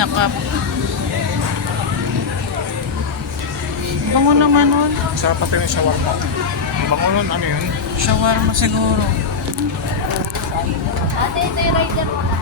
Pinakap. Bango naman nun. Sarap pati yung shawarma. Bango nun, ano yun? Shawarma siguro. Ate, ito yung rider mo na.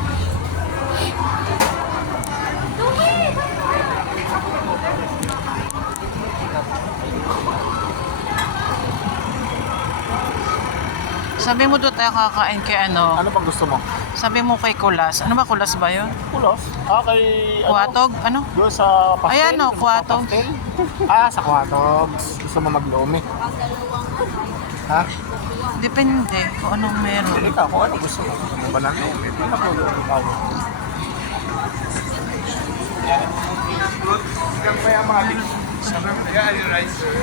Sabi mo doon tayo kakain kay ano? Ano pang gusto mo? Sabi mo kay Kulas. Ano ba Kulas ba yun? Pulos? Ah, kay... Kuwatog? Ano? Doon sa pastel. Ayan, no, kuwatog. Pastel? Ah, sa kuwatog. Gusto mo maglumi? Ha? Depende kung anong meron. Hindi ka, kung ano gusto mo. Ano ba na lumi? Hindi maglumi tayo. Hanggang maya mga dik. Sabi mo, yung rice, sir.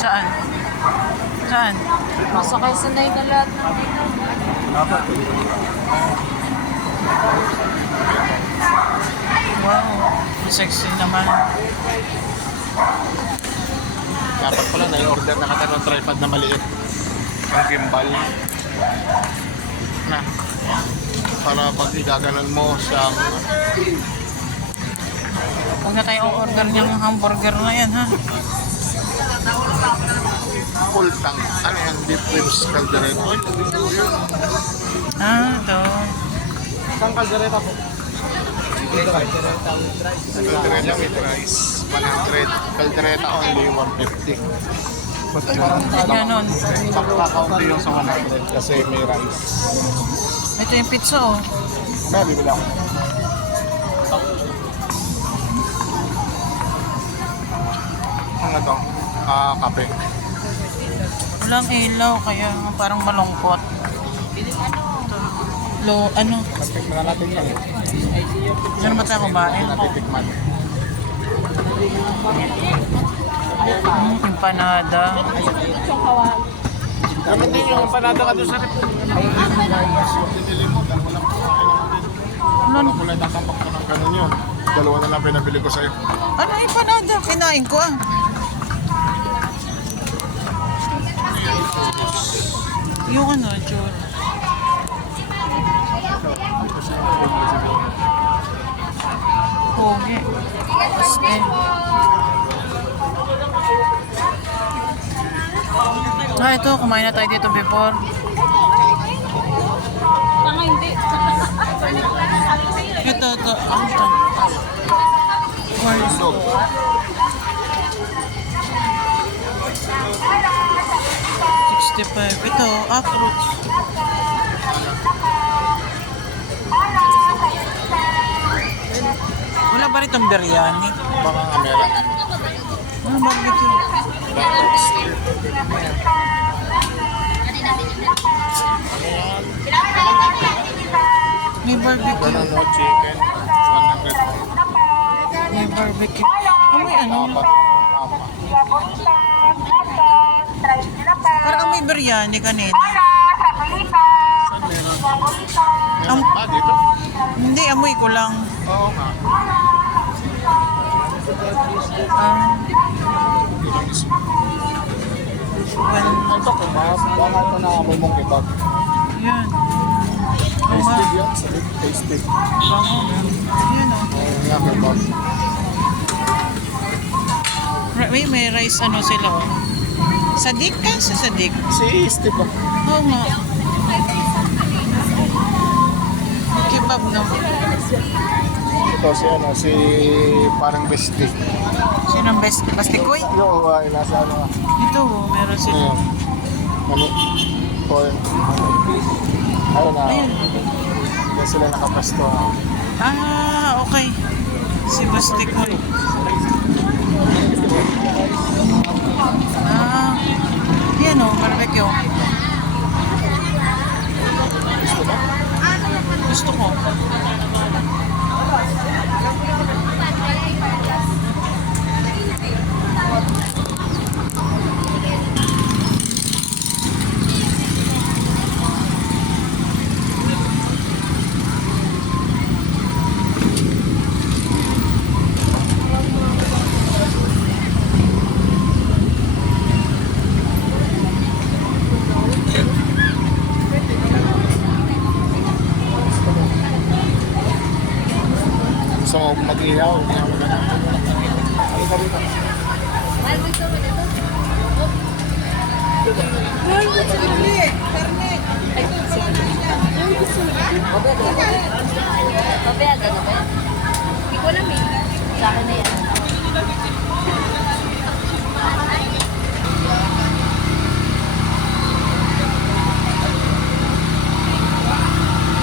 Saan? Saan? Masakay sanay na lahat ng Dapat. Wow. Sexy naman. Dapat pala na-order na kita ng tripod na maliit. Ang gimbal. Na. Para pag igaganon mo siyang Huwag na tayo order niyang hamburger na yan, ha? full tank. Ano yan? Deep ribs caldereta. Oy, Ah, ito. isang caldereta po. Caldereta with rice. 100. Caldereta only 150. Ganon. Pagkakaunti yung sa 100 kasi may rice. Ito yung pizza, oh. Kaya bibila ko. Ano to? Kape. Walang ilaw, kaya parang malungkot. Ano? Natikman na natin yan. Ano ba tayo kumain? Natitikman. Empanada. Ganun din yung panada ka doon sa rep. Dinili mo, dalawa lang kumain. Ano kulay natapak ko ng ganun yun. Dalawa na lang pinabili ko sa'yo. Ano empanada? Kinain ko, ah. Yung ano, Jun. Pogi. Paste. Ah, ito. Kumain na tayo dito before. Tanga hindi. Ito. Ano ito? Where's Dog. 65. Ito, fruits. Wala ba rin itong biryani? Baka nga meron. Ano barbecue? May barbecue. Ganun mo, chicken. 100. May barbecue. Oh, may ano? Apat. Parang may biryani kanina. Saan meron? Dito? Hindi, amoy ko lang. Oo nga. Dito mismo. Ito ko, baka ito na amoy mong kebab. Yan. Oo nga. Tasty yan, salit. Tasty. Bango. Yan, oh. Oo nga, kebab. May rice ano sila, oh. Sadik ka? Sa sadik? Si Steve po. Oo nga. Kebab, no? Ito si parang bestie. Sinong best? Bastikoy? Yung nasa ano. Ito, oh, meron sila. Ayun. Mani. Corn. Ayun na. Ayun. Diyan sila nakapasto. Ah, okay. Si Bastikoy. Ah, yan, oh, barbecue. Gusto mo? Gusto ko. gusto mo mag-ihaw, ihaw ka na. Ano ka rito? Mahal mo ito, ito. Ay, sorry. Babayad, ano ba yan? Hindi ko alam eh. Sa akin na yan.